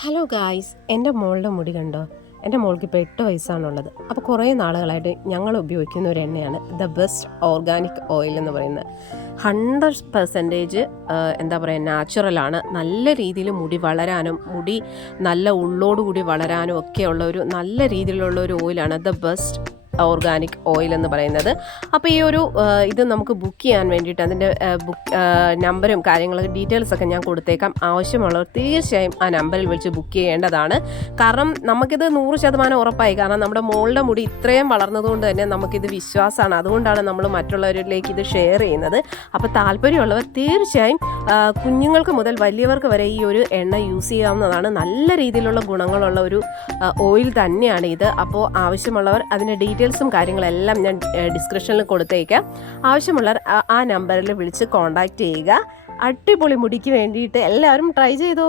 Hello guys, എൻ്റെ മോളുടെ മുടി കണ്ടോ? എൻ്റെ മോൾക്ക് ഇപ്പോൾ 8 വയസ്സാണുള്ളത്. അപ്പോൾ കുറേ നാളുകളായിട്ട് ഞങ്ങൾ ഉപയോഗിക്കുന്ന ഒരു എണ്ണയാണ് ദ ബെസ്റ്റ് ഓർഗാനിക് ഓയിൽ എന്ന് പറയുന്നത്. 100% എന്താ പറയുക, നാച്ചുറലാണ്. നല്ല രീതിയിൽ മുടി വളരാനും മുടി നല്ല ഉള്ളോടുകൂടി വളരാനും ഒക്കെയുള്ള ഒരു നല്ല രീതിയിലുള്ള ഒരു ഓയിലാണ് ദ ബെസ്റ്റ് ഓർഗാനിക് ഓയിൽ എന്ന് പറയുന്നത്. അപ്പോൾ ഈ ഒരു ഇത് നമുക്ക് ബുക്ക് ചെയ്യാൻ വേണ്ടിയിട്ട് അതിൻ്റെ നമ്പറും കാര്യങ്ങളും ഡീറ്റെയിൽസൊക്കെ ഞാൻ കൊടുത്തേക്കാം. ആവശ്യമുള്ളവർ തീർച്ചയായും ആ നമ്പറിൽ വിളിച്ച് ബുക്ക് ചെയ്യേണ്ടതാണ്. കാരണം നമുക്കിത് 100% ഉറപ്പായി. കാരണം നമ്മുടെ മോളുടെ മുടി ഇത്രയും വളർന്നതുകൊണ്ട് തന്നെ നമുക്കിത് വിശ്വാസമാണ്. അതുകൊണ്ടാണ് നമ്മൾ മറ്റുള്ളവരിലേക്ക് ഇത് ഷെയർ ചെയ്യുന്നത്. അപ്പോൾ താല്പര്യമുള്ളവർ തീർച്ചയായും കുഞ്ഞുങ്ങൾക്ക് മുതൽ വലിയവർക്ക് വരെ ഈ ഒരു എണ്ണ യൂസ് ചെയ്യാവുന്നതാണ്. നല്ല രീതിയിലുള്ള ഗുണങ്ങളുള്ള ഒരു ഓയിൽ തന്നെയാണ് ഇത്. അപ്പോൾ ആവശ്യമുള്ളവർ അതിൻ്റെ ഡീറ്റെയിൽസും കാര്യങ്ങളെല്ലാം ഞാൻ ഡിസ്ക്രിപ്ഷനിൽ കൊടുത്തേക്കാം. ആവശ്യമുള്ളവർ ആ നമ്പറിൽ വിളിച്ച് കോൺടാക്റ്റ് ചെയ്യുക. അടിപൊളി മുടിക്ക് വേണ്ടിയിട്ട് എല്ലാവരും ട്രൈ ചെയ്തോ.